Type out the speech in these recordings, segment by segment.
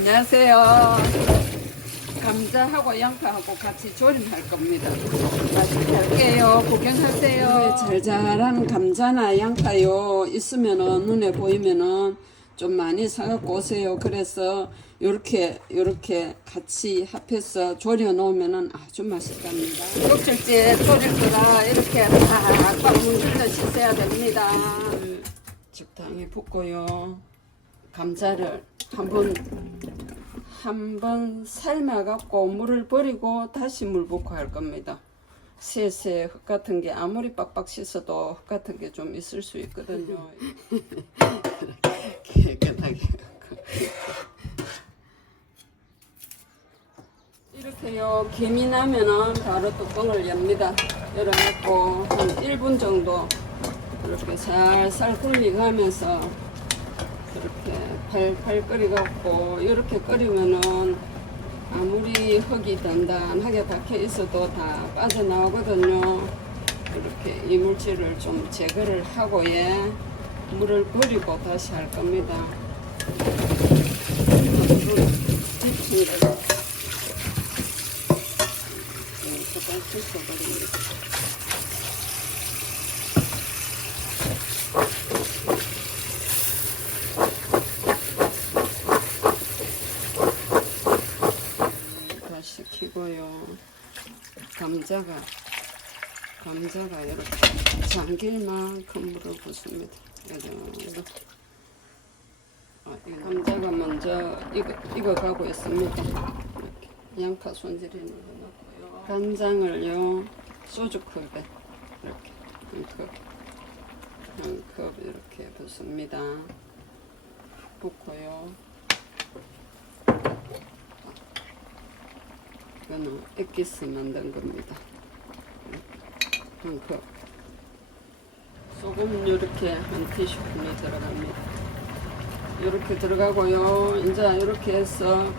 안녕하세요. 감자하고 양파하고 같이 조림할 겁니다. 맛있게 할게요. 구경하세요. 잘 자란 감자나 양파요 있으면은 눈에 보이면은 좀 많이 사갖고 오세요. 그래서 요렇게 요렇게 같이 합해서 졸여 놓으면은 아주 맛있답니다. 욕실지에 졸일 거라 이렇게 팍팍 문질러 씻어야 됩니다. 적당히 붓고요. 감자를 한번 한번 삶아갖고 물을 버리고 다시 물 붓고 할 겁니다. 새새 흙 같은 게 아무리 빡빡 씻어도 흙 같은 게 좀 있을 수 있거든요. 깨끗하게. 이렇게요, 김이 나면은 바로 뚜껑을 엽니다. 열어갖고 한 1분 정도 이렇게 살살 굴리가면서 팔팔 끓여갖고 이렇게 끓이면은 아무리 흙이 단단하게 박혀 있어도 다 빠져나오거든요. 이렇게 이물질을 좀 제거를 하고 예 물을 버리고 다시 할 겁니다. 물을. 네, 조금 씻어버립니다. 다 식히고요. 감자가 감자가 이렇게 잠길 만큼 물을 붓습니다. 이 정도. 아, 이 감자가 먼저 익어, 익어가고 있습니다. 이렇게 양파 손질해 넣고요. 간장을요 소주 컵에 이렇게 한 컵, 한컵 이렇게 붓습니다. 붓고요. 이거는 액기스 만든 겁니다. 한 컵. 소금 이렇게 한 티슈분이 들어갑니다. 이렇게 들어가고요. 이제 이렇게 해서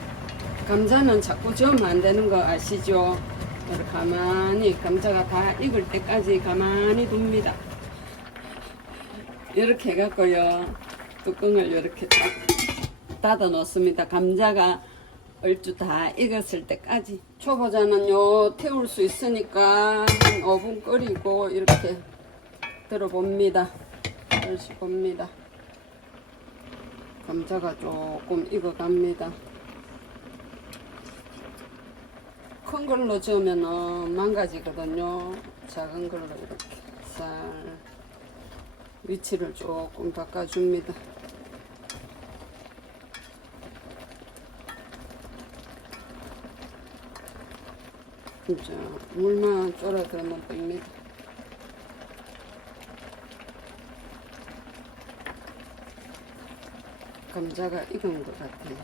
감자는 자꾸 저으면 안 되는 거 아시죠? 가만히 감자가 다 익을 때까지 가만히 둡니다. 이렇게 해갖고요. 뚜껑을 이렇게 딱 닫아 놓습니다. 감자가 얼추 다 익었을 때까지 초보자는요 태울 수 있으니까 한 5분 끓이고 이렇게 들어봅니다. 다시 봅니다. 감자가 조금 익어갑니다. 큰 걸로 저으면 망가지거든요. 작은 걸로 이렇게 살 위치를 조금 바꿔줍니다 진짜 물만 쫄아들면 됩니다. 감자가 익은 것 같아요.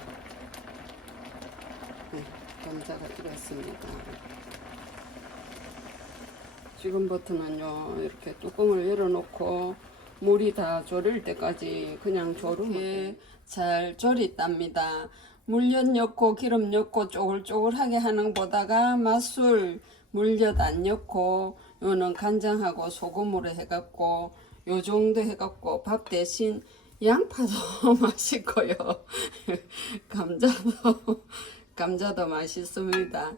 네, 감자가 익었습니다. 지금부터는요, 이렇게 뚜껑을 열어놓고 물이 다 졸일 때까지 그냥 졸으면 잘 졸였답니다. 물엿 넣고 기름 넣고 쪼글쪼글하게 하는 보다가 맛술 물엿 안 넣고 요는 간장하고 소금으로 해갖고 요 정도 해갖고 밥 대신 양파도 맛있고요. 감자도 감자도 맛있습니다